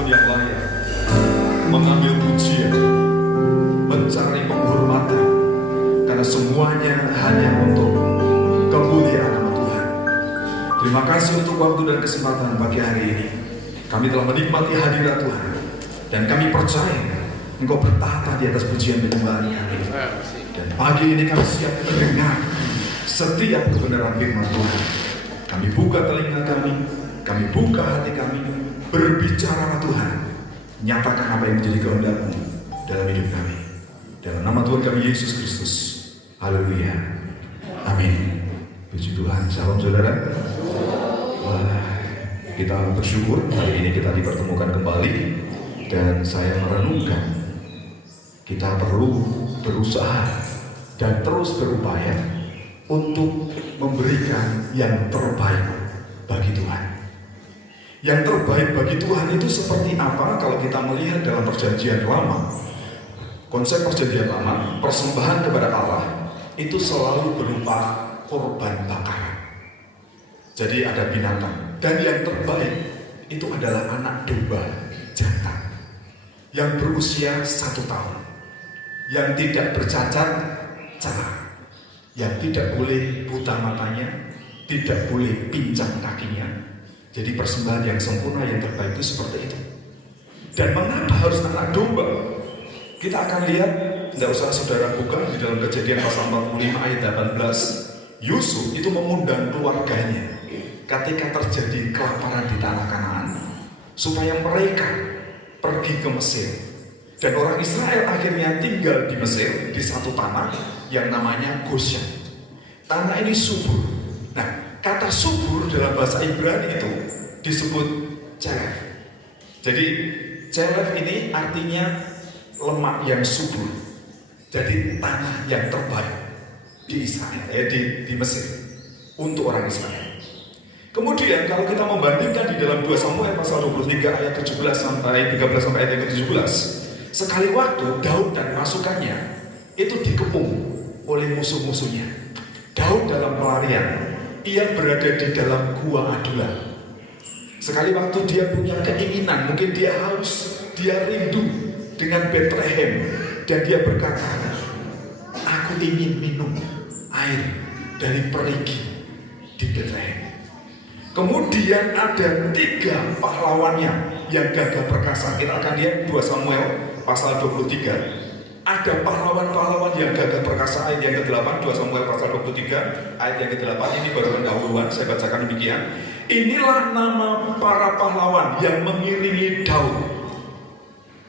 pun yang layak, mengambil pujian, mencari penghormatan, karena semuanya hanya untuk kemuliaan nama Tuhan. Terima kasih untuk waktu dan kesempatan pagi hari ini. Kami telah menikmati hadirat Tuhan, dan kami percaya Engkau bertata di atas pujian penyembahan kami. Dan pagi ini kami siap mendengar setiap kebenaran firman Tuhan. Kami buka telinga kami buka hati kami. Berbicara Tuhan, nyatakan apa yang menjadi kehendak-Mu dalam hidup kami. Dalam nama Tuhan kami Yesus Kristus. Haleluya. Amin. Puji Tuhan. Salam saudara. Kita bersyukur hari ini kita dipertemukan kembali, dan saya merenungkan kita perlu berusaha dan terus berupaya untuk memberikan yang terbaik bagi Tuhan. Yang terbaik bagi Tuhan itu seperti apa? Kalau kita melihat dalam perjanjian lama, konsep perjanjian lama, persembahan kepada Allah itu selalu berupa korban bakaran. Jadi ada binatang, dan yang terbaik itu adalah anak domba jantan yang berusia 1 tahun, yang tidak bercacat celah, yang tidak boleh buta matanya, tidak boleh pincang kakinya. Jadi persembahan yang sempurna, yang terbaik itu seperti itu. Dan mengapa harus anak domba? Kita akan lihat, tidak usah saudara buka di dalam Kejadian pasal 45 ayat 18. Yusuf itu mengundang keluarganya ketika terjadi kelaparan di tanah Kanaan, supaya mereka pergi ke Mesir. Dan orang Israel akhirnya tinggal di Mesir, di satu tanah yang namanya Goshen. Tanah ini subur. Nah, kata subur dalam bahasa Ibrani itu disebut celef. Jadi celef ini artinya lemak yang subur. Jadi tanah yang terbaik di Israel, di Mesir untuk orang Israel. Kemudian kalau kita membandingkan di dalam 2 Samuel pasal 23 ayat 17 sampai 13 sampai ayat 17, sekali waktu Daud dan pasukannya itu dikepung oleh musuh-musuhnya. Daud dalam pelarian, ia berada di dalam gua Adulam. Sekali waktu dia punya keinginan, mungkin dia haus, dia rindu dengan Bethlehem, dan dia berkata, aku ingin minum air dari perigi di Bethlehem. Kemudian ada 3 pahlawannya yang gagah perkasa. Kita akan lihat 2 Samuel pasal 23. Ada pahlawan-pahlawan yang gagah perkasa, ayat yang ke-8, 2 Samuel pasal 23 ayat yang ke-8. Ini baru pendahuluan, saya bacakan demikian. Inilah nama para pahlawan yang mengiringi Daud.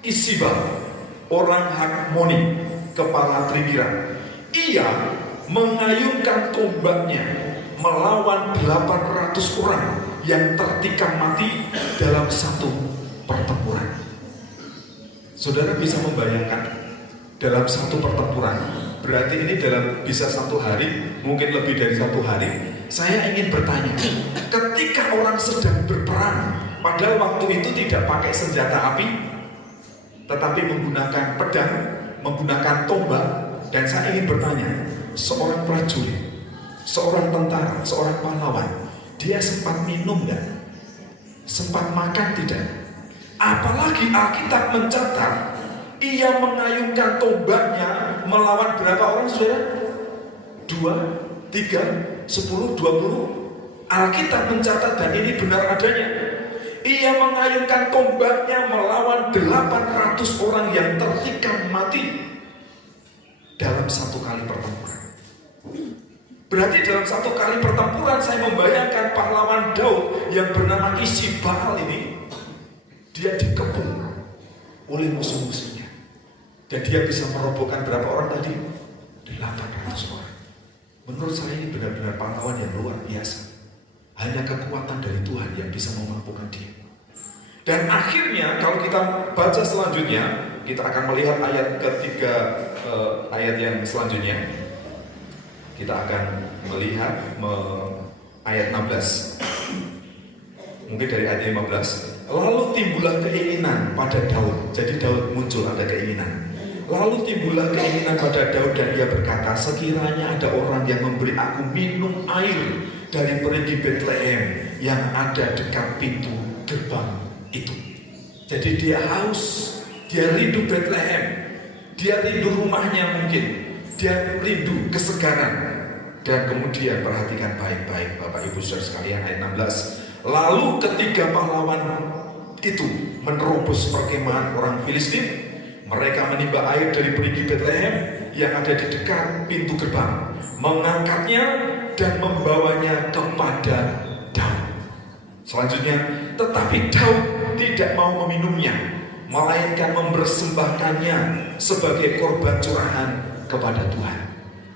Isiba, orang Hakmoni, kepala trigiran. Ia mengayunkan tombaknya melawan 800 orang yang tertikam mati dalam satu pertempuran. Saudara bisa membayangkan, dalam satu pertempuran, berarti ini dalam bisa 1 hari, mungkin lebih dari 1 hari. Saya ingin bertanya, ketika orang sedang berperang, padahal waktu itu tidak pakai senjata api, tetapi menggunakan pedang, menggunakan tombak, dan saya ingin bertanya, seorang prajurit, seorang tentara, seorang pahlawan, dia sempat minum enggak? Sempat makan tidak? Apalagi Alkitab mencatat, ia mengayunkan tombaknya melawan berapa orang, saudara? 2, 3, 10, 20. Alkitab mencatat, dan ini benar adanya. Ia mengayunkan tombaknya melawan 800 orang yang tertikam mati dalam 1 kali pertempuran. Berarti dalam 1 kali pertempuran, saya membayangkan pahlawan Daud yang bernama Isibal ini, dia dikepung oleh musuh-musuhnya. Dan dia bisa merobohkan berapa orang tadi? 800 orang. Menurut saya ini benar-benar pahlawan yang luar biasa. Hanya kekuatan dari Tuhan yang bisa memampukan dia. Dan akhirnya kalau kita baca selanjutnya, kita akan melihat ayat ketiga, ayat yang selanjutnya. Kita akan melihat ayat 16. Mungkin dari ayat 15. Lalu timbullah keinginan pada Daud. Jadi Daud muncul, ada keinginan. Lalu timbullah keinginan pada Daud, dan ia berkata, sekiranya ada orang yang memberi aku minum air dari perigi Bethlehem yang ada dekat pintu gerbang itu. Jadi dia haus, dia rindu Bethlehem, dia rindu rumahnya mungkin, dia rindu kesegaran. Dan kemudian perhatikan baik-baik Bapak Ibu Saudara sekalian, ayat 16. Lalu ketiga pahlawan itu menerobos perkemahan orang Filistin. Mereka menimba air dari perigi Bethlehem yang ada di dekat pintu gerbang, mengangkatnya dan membawanya kepada Daud. Selanjutnya, tetapi Daud tidak mau meminumnya, melainkan mempersembahkannya sebagai korban curahan kepada Tuhan.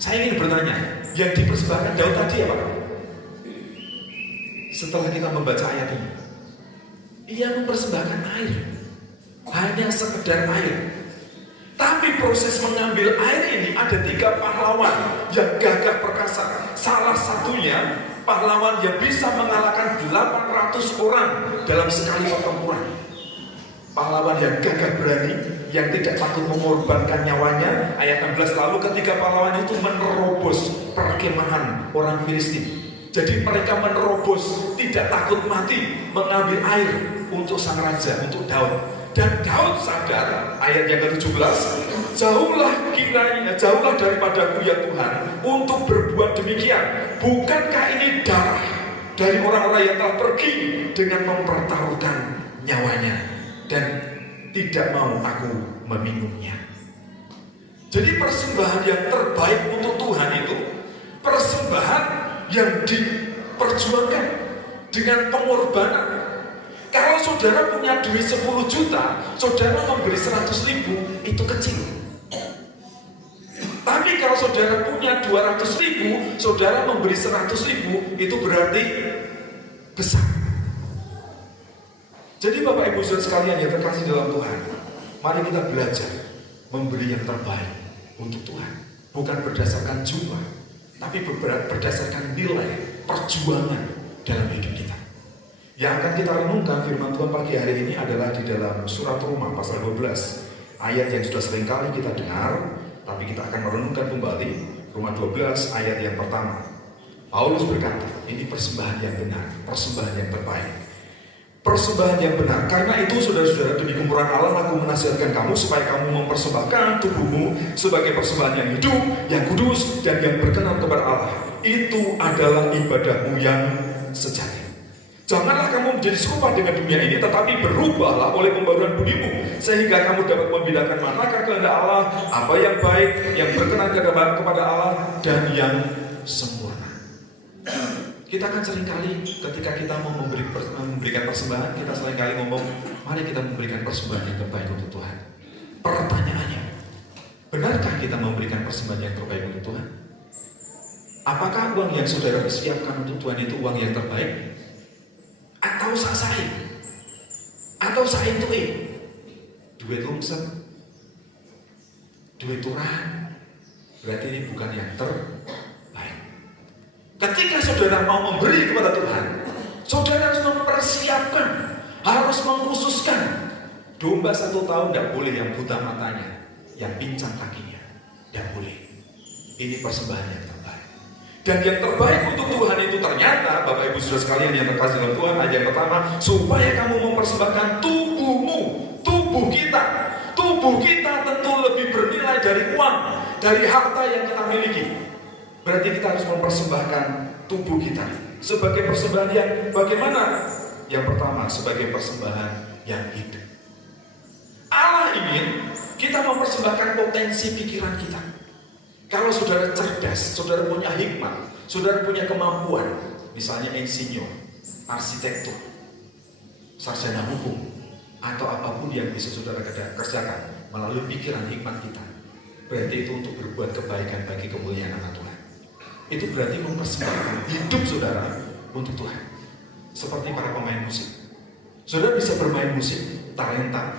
Saya ingin bertanya, yang dipersembahkan Daud tadi apa? Setelah kita membaca ayat ini, ia mempersembahkan air, hanya sekedar air. Tapi proses mengambil air ini ada 3 pahlawan yang gagah perkasa. Salah satunya pahlawan yang bisa mengalahkan 800 orang dalam sekali pertempuran. Pahlawan yang gagah berani, yang tidak takut mengorbankan nyawanya. Ayat 16, lalu ketiga pahlawan itu menerobos perkemahan orang Filistin. Jadi mereka menerobos, tidak takut mati, mengambil air untuk sang raja, untuk Daud. Dan Daud sadar, ayat yang ke-17, jauhlah daripadaku ya Tuhan untuk berbuat demikian. Bukankah ini darah dari orang-orang yang telah pergi dengan mempertaruhkan nyawanya, dan tidak mau aku meminumnya. Jadi persembahan yang terbaik untuk Tuhan itu persembahan yang diperjuangkan dengan pengorbanan. Kalau saudara punya duit 10 juta, saudara memberi 100.000, itu kecil. Tapi kalau saudara punya 200.000, saudara memberi 100.000, itu berarti besar. Jadi Bapak Ibu Saudara sekalian yang terkasih dalam Tuhan, mari kita belajar memberi yang terbaik untuk Tuhan. Bukan berdasarkan jumlah, tapi berdasarkan nilai perjuangan dalam hidup kita. Yang akan kita renungkan firman Tuhan pagi hari ini adalah di dalam surat Roma pasal 12, ayat yang sudah seringkali kita dengar, tapi kita akan merenungkan kembali. Roma 12 ayat yang pertama. Paulus berkata, ini persembahan yang benar, persembahan yang terbaik, persembahan yang benar. Karena itu saudara-saudara, demi kemurahan Allah aku menasihatkan kamu supaya kamu mempersembahkan tubuhmu sebagai persembahan yang hidup, yang kudus, dan yang berkenan kepada Allah. Itu adalah ibadahmu yang sejati. Janganlah kamu menjadi serupa dengan dunia ini, tetapi berubahlah oleh pembaruan budimu, sehingga kamu dapat membedakan manakah kehendak Allah, apa yang baik, yang berkenan kepada Allah, dan yang sempurna. Kita akan seringkali ketika kita mau memberikan persembahan, kita seringkali ngomong, mari kita memberikan persembahan yang terbaik untuk Tuhan. Pertanyaannya, benarkah kita memberikan persembahan yang terbaik untuk Tuhan? Apakah uang yang saudara persiapkan untuk Tuhan itu uang yang terbaik? Atau sasain, atau saintuin, duit lumsen, duit turahan, berarti ini bukan yang terbaik. Ketika saudara mau memberi kepada Tuhan, saudara harus mempersiapkan, harus mengkhususkan. Domba 1 tahun tidak boleh yang buta matanya, yang pincang kakinya, tidak boleh. Ini persembahan yang terbaik. Dan yang terbaik untuk Tuhan itu ternyata, Bapak Ibu Saudara sekalian yang terkasih dalam Tuhan, ayat yang pertama, supaya kamu mempersembahkan tubuhmu, tubuh kita. Tubuh kita tentu lebih bernilai dari uang, dari harta yang kita miliki. Berarti kita harus mempersembahkan tubuh kita sebagai persembahan yang bagaimana? Yang pertama, sebagai persembahan yang hidup. Allah ingin kita mempersembahkan potensi pikiran kita. Kalau saudara cerdas, saudara punya hikmat, saudara punya kemampuan, misalnya insinyur, arsitektur, sarjana hukum, atau apapun yang bisa saudara kerjakan melalui pikiran hikmat kita, berarti itu untuk berbuat kebaikan bagi kemuliaan nama Tuhan. Itu berarti mempersembahkan hidup saudara untuk Tuhan. Seperti para pemain musik, saudara bisa bermain musik, talenta,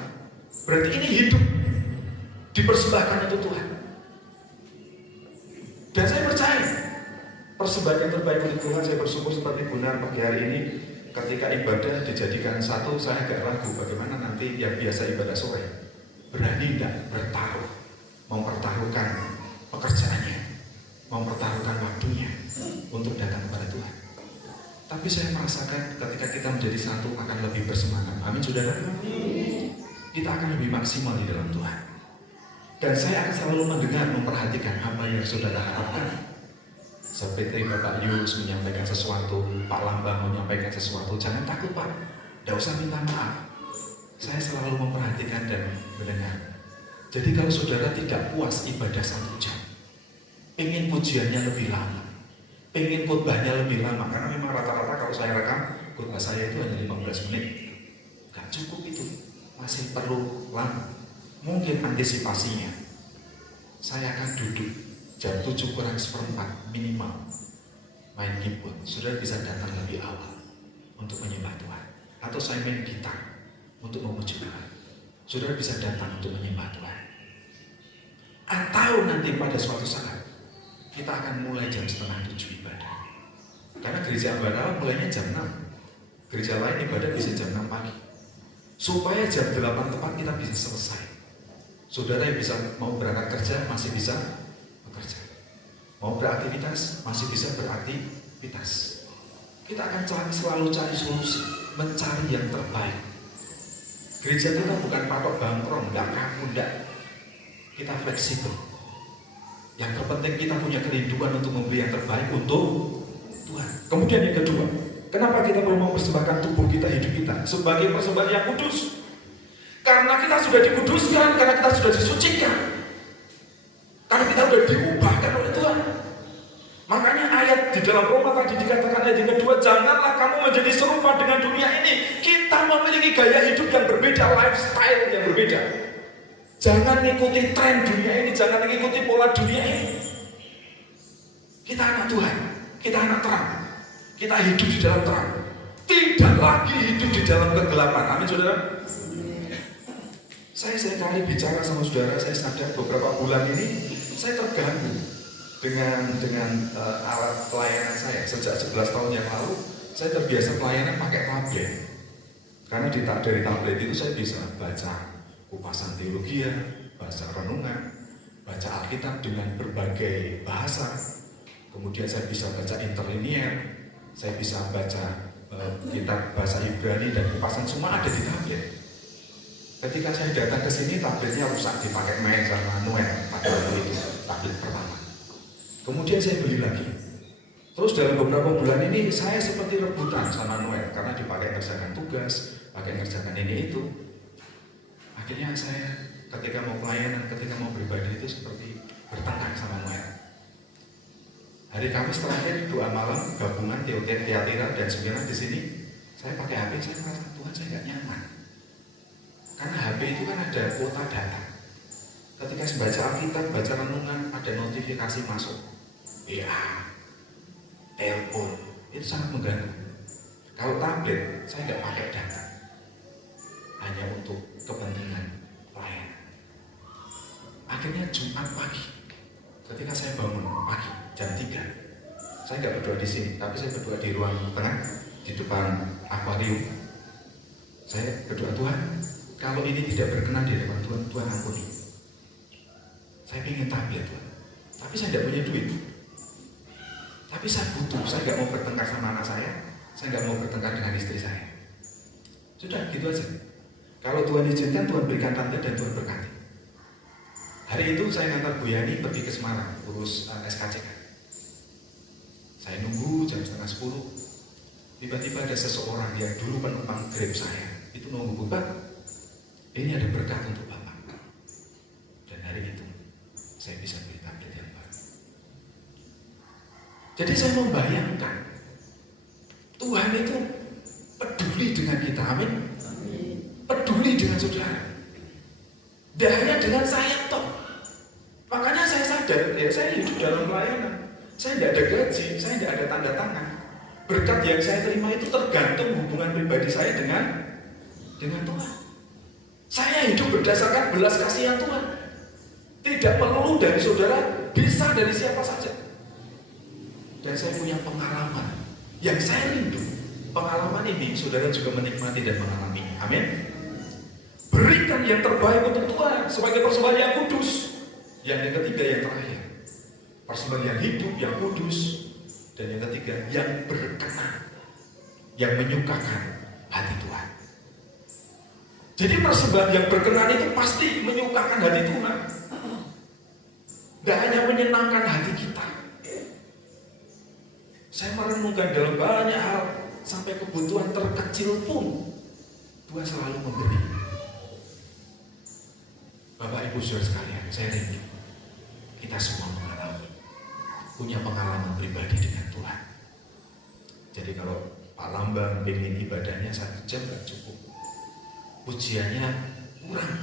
berarti ini hidup dipersembahkan untuk Tuhan. Dan saya percaya persembahan yang terbaik untuk Tuhan, saya bersyukur seperti Bunar pagi hari ini ketika ibadah dijadikan satu, saya agak ragu bagaimana nanti yang biasa ibadah sore berani tidak bertaruh, mempertaruhkan pekerjaannya, mempertaruhkan waktunya untuk datang kepada Tuhan. Tapi saya merasakan ketika kita menjadi satu akan lebih bersemangat. Amin saudara. kita akan lebih maksimal di dalam Tuhan. Dan saya akan selalu mendengar, memperhatikan apa yang saudara harapkan. Seperti Bapak Yus menyampaikan sesuatu, Pak Lambang menyampaikan sesuatu, jangan takut Pak, tidak usah minta maaf. Saya selalu memperhatikan dan mendengar. Jadi kalau saudara tidak puas ibadah 1 jam, pengen pujiannya lebih lama, pengen khotbahnya lebih lama, karena memang rata-rata kalau saya rekam, khotbah saya itu hanya 15 menit. Gak cukup itu, masih perlu lama. Mungkin antisipasinya, saya akan duduk jam 7:04 minimal main keyboard. Saudara bisa datang lebih awal untuk menyembah Tuhan. Atau saya main gitar untuk memuji Tuhan. Saudara bisa datang untuk menyembah Tuhan. Atau nanti pada suatu saat kita akan mulai jam 6:30 ibadah. Karena gereja Ambarawa mulainya jam 6. Gereja lain ibadah bisa jam 6 pagi. Supaya jam 8 tepat kita bisa selesai. Saudara yang bisa mau berangkat kerja masih bisa bekerja. Mau beraktivitas masih bisa beraktivitas. Kita akan selalu cari solusi, mencari yang terbaik. Gereja kita bukan patok bangkrong, enggak kaku, enggak. Kita fleksibel. Yang terpenting kita punya kerinduan untuk memberi yang terbaik untuk Tuhan. Kemudian yang kedua, kenapa kita perlu mempersembahkan tubuh kita, hidup kita sebagai persembahan yang kudus? Karena kita sudah dikuduskan, karena kita sudah disucikan, karena kita sudah diubahkan oleh Tuhan. Makanya ayat di dalam Roma tadi dikatakan ayat yang kedua, janganlah kamu menjadi serupa dengan dunia ini. Kita memiliki gaya hidup yang berbeda, lifestyle yang berbeda. Jangan ikuti tren dunia ini, jangan ikuti pola dunia ini. Kita anak Tuhan, kita anak terang, kita hidup di dalam terang, tidak lagi hidup di dalam kegelapan. Amin saudara. Saya kali bicara sama saudara, saya sadar beberapa bulan ini saya terganggu dengan alat pelayanan saya. Sejak 11 tahun yang lalu saya terbiasa pelayanan pakai tablet. Karena dari tablet itu saya bisa baca kupasan teologi, baca renungan, baca Alkitab dengan berbagai bahasa. Kemudian saya bisa baca interlinear, saya bisa baca kitab bahasa Ibrani dan kupasan, semua ada di tablet. Ketika saya datang ke sini, tabletnya rusak, dipakai main sama Noel pada waktu itu, tablet pertama. Kemudian saya beli lagi. Terus dalam beberapa bulan ini saya seperti rebutan sama Noel karena dipakai ngerjakan tugas, pakai ngerjakan ini itu. Akhirnya saya ketika mau pelayanan, ketika mau beribadah itu seperti bertengkar sama Noel. Hari Kamis terakhir doa malam gabungan teatira dan sembilan di sini, saya pakai HP, saya merasa Tuhan saya nggak nyaman. Karena HP itu kan ada kuota data. Ketika saya baca Alkitab, baca renungan, ada notifikasi masuk. Ya, telepon, itu sangat mengganggu. Kalau tablet, saya nggak pakai data. Hanya untuk kepentingan pelayanan. Akhirnya Jumat pagi, ketika saya bangun pagi, jam 3, saya nggak berdoa di sini, tapi saya berdoa di ruang tengah, di depan akuarium. Saya berdoa, Tuhan, kalau ini tidak berkenan di hadapan Tuhan, Tuhan ampuni. Saya ingin tablet Tuhan, tapi saya tidak punya duit. Tapi saya butuh, saya nggak mau bertengkar sama anak saya nggak mau bertengkar dengan istri saya. Sudah, gitu aja. Kalau Tuhan izinkan, Tuhan berikan tablet dan Tuhan berkati. Hari itu saya ngantar Bu Yani pergi ke Semarang, urus SKCK. Saya nunggu jam 9:30. Tiba-tiba ada seseorang yang dulu penumpang Grab saya, itu nunggu, Pak, ini ada berkat untuk Bapak. Dan hari itu saya bisa beri tablet yang baru. Jadi saya membayangkan Tuhan itu peduli dengan kita, amin. Peduli dengan saudara. Tidak hanya dengan saya toh. Makanya saya sadar, ya saya hidup dalam pelayanan. Saya tidak ada gaji, saya tidak ada tanda tangan. Berkat yang saya terima itu tergantung hubungan pribadi saya dengan Tuhan. Saya hidup berdasarkan belas kasihan Tuhan. Tidak melulu dari saudara, bisa dari siapa saja. Dan saya punya pengalaman yang saya rindu. Pengalaman ini saudara juga menikmati dan mengalami. Amin. Berikan yang terbaik untuk Tuhan sebagai persembahan yang kudus. Yang ketiga, yang terakhir, persembahan yang hidup, yang kudus. Dan yang ketiga, yang berkenan, yang menyukakan hati Tuhan. Jadi persembahan yang berkenan itu pasti menyukakan hati Tuhan. Tidak hanya menyenangkan hati kita. Saya merenungkan dalam banyak hal, sampai kebutuhan terkecil pun Tuhan selalu memberi. Bapak Ibu Saudara sekalian, saya rindu kita semua punya pengalaman pribadi dengan Tuhan. Jadi kalau Pak Lambang ingin ibadahnya 1 jam gak cukup, pujiannya kurang,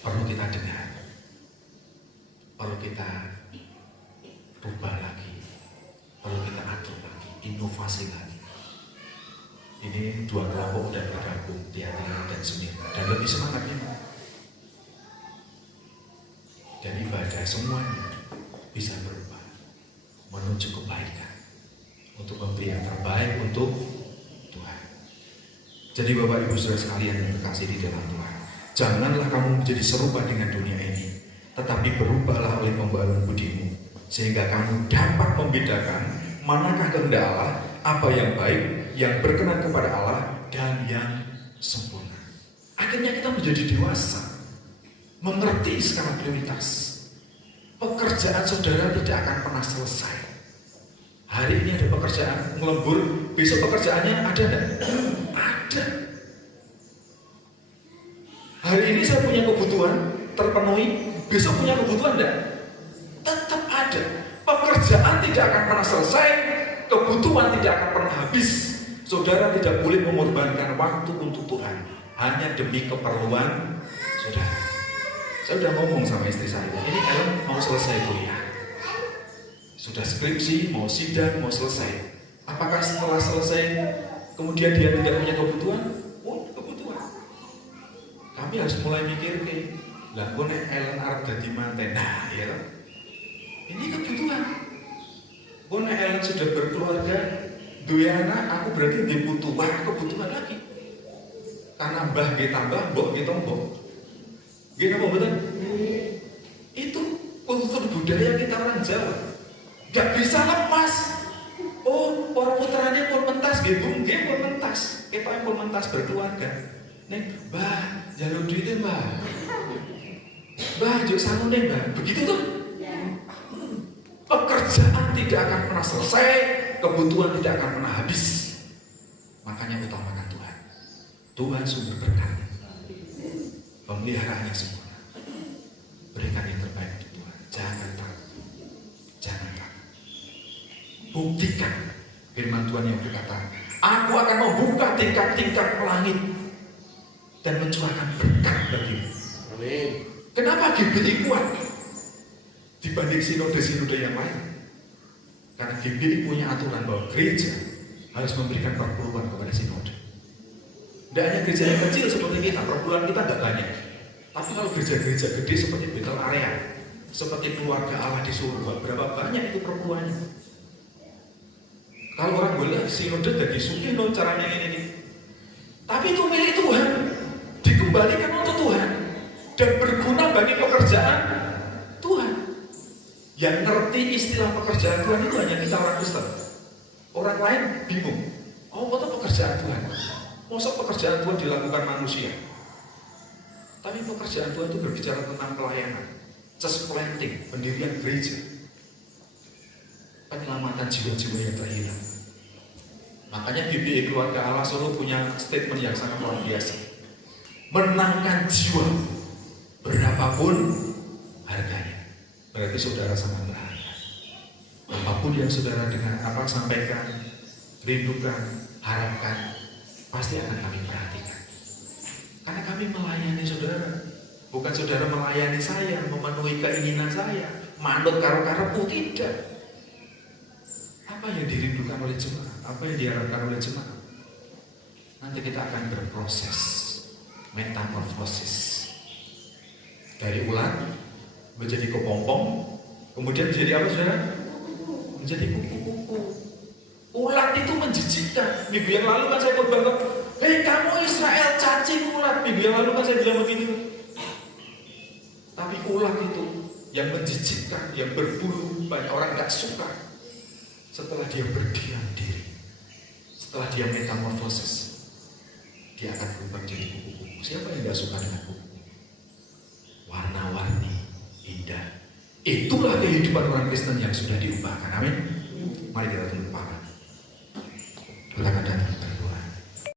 perlu kita dengar, perlu kita rubah lagi, perlu kita atur lagi, inovasi lagi. Ini 2 kelompok udah bergabung, Tiara dan Sumirna, dan lebih semangatnya. Dan ibadah semuanya bisa berubah menuju kebaikan, untuk memberi yang terbaik untuk Tuhan. Jadi Bapak Ibu Saudara sekalian yang terkasih di dalam Tuhan, janganlah kamu menjadi serupa dengan dunia ini, tetapi berubahlah oleh pembaharuan budimu, sehingga kamu dapat membedakan manakah kehendak Allah, apa yang baik, yang berkenan kepada Allah, dan yang sempurna. Akhirnya kita menjadi dewasa, mengerti skala prioritas. Pekerjaan saudara tidak akan pernah selesai. Hari ini ada pekerjaan ngelembur, besok pekerjaannya ada enggak? Ada. Hari ini saya punya kebutuhan terpenuhi, besok punya kebutuhan enggak? Tetap ada. Pekerjaan tidak akan pernah selesai, kebutuhan tidak akan pernah habis. Saudara tidak boleh mengorbankan waktu untuk Tuhan hanya demi keperluan saudara. Saya sudah ngomong sama istri saya, ini Ellen mau selesai kuliah, sudah skripsi, mau sidang, mau selesai. Apakah setelah selesai kemudian dia tidak punya kebutuhan? Oh, kebutuhan. Kami harus mulai mikir nih, lah gue nek Ellen arep dadi manten. Nah, ya. Ini kebutuhan. Gue nek Ellen sudah berkeluarga, duwe anak, aku berarti dibutuh kebutuhan lagi. Karena mbah ge tambah, mbok ge tombok. Gini apa betul? Itu kultur budaya kita orang Jawa. Gak bisa lepas. Oh, orang putranya pun mentas, gebung, pun mentas. Kita pun mentas berkeluarga. Nih, bah, jalur duitnya bah. Bah, juk sangu nih bah. Begitu tuh. Pekerjaan tidak akan pernah selesai, kebutuhan tidak akan pernah habis. Makanya utamakan Tuhan. Tuhan sumber berkat. Pemeliharaannya sempurna. Berikan yang terbaik untuk Tuhan. Jangan takut. Jangan takut. Buktikan firman Tuhan yang berkata, aku akan membuka tingkat-tingkat langit dan mencurahkan berkat bagimu. Amin. Kenapa GBI kuat dibanding sinode-sinode yang lain? Karena GBI punya aturan bahwa gereja harus memberikan perpuluhan kepada sinode. Tidak hanya gereja yang kecil seperti kita, perpuluhan kita tidak banyak. Tapi kalau gereja-gereja gede seperti Betel Area, seperti keluarga Allah di surga, berapa banyak itu perpuluhannya? Kalau orang boleh sinode dari sugih loh caranya ini. Tapi itu milik Tuhan, dikembalikan untuk Tuhan dan berguna bagi pekerjaan Tuhan. Yang ngerti istilah pekerjaan Tuhan itu hanya kita orang Kristen. Orang lain bingung. Oh, betul pekerjaan Tuhan. Masa pekerjaan Tuhan dilakukan manusia? Tapi pekerjaan Tuhan itu berbicara tentang pelayanan, church planting, pendirian gereja, penyelamatan jiwa-jiwa yang terhilang. Makanya GBI Keluarga Allah Solo punya statement yang sangat luar biasa. Menangkan jiwa berapapun harganya. Berarti saudara sangat berharga. Apapun yang saudara dengan apa sampaikan, rindukan, harapkan, pasti akan kami perhatikan. Karena kami melayani saudara. Bukan saudara melayani saya, memenuhi keinginan saya, manut karo-karepu, tidak. Apa yang dirindukan oleh jemaat? Apa yang diharapkan oleh jemaat? Nanti kita akan berproses, metamorfosis. Dari ulat menjadi kepompong, kemudian menjadi apa saudara? Menjadi kuku-kuku. Ulat itu menjijikkan. Minggu yang lalu kan saya khotbah, hei kamu Israel cacing ulat. Minggu yang lalu kan saya bilang begitu. Tapi ulat itu yang menjijikkan, yang berbulu, banyak orang gak suka. Setelah dia berdiam diri, setelah dia metamorfosis, dia akan berubah menjadi kupu-kupu. Siapa yang gak suka dengan kupu? Warna-warni, indah. Itulah kehidupan orang Kristen yang sudah diubahkan. Amin. Mari kita tunduk kepala.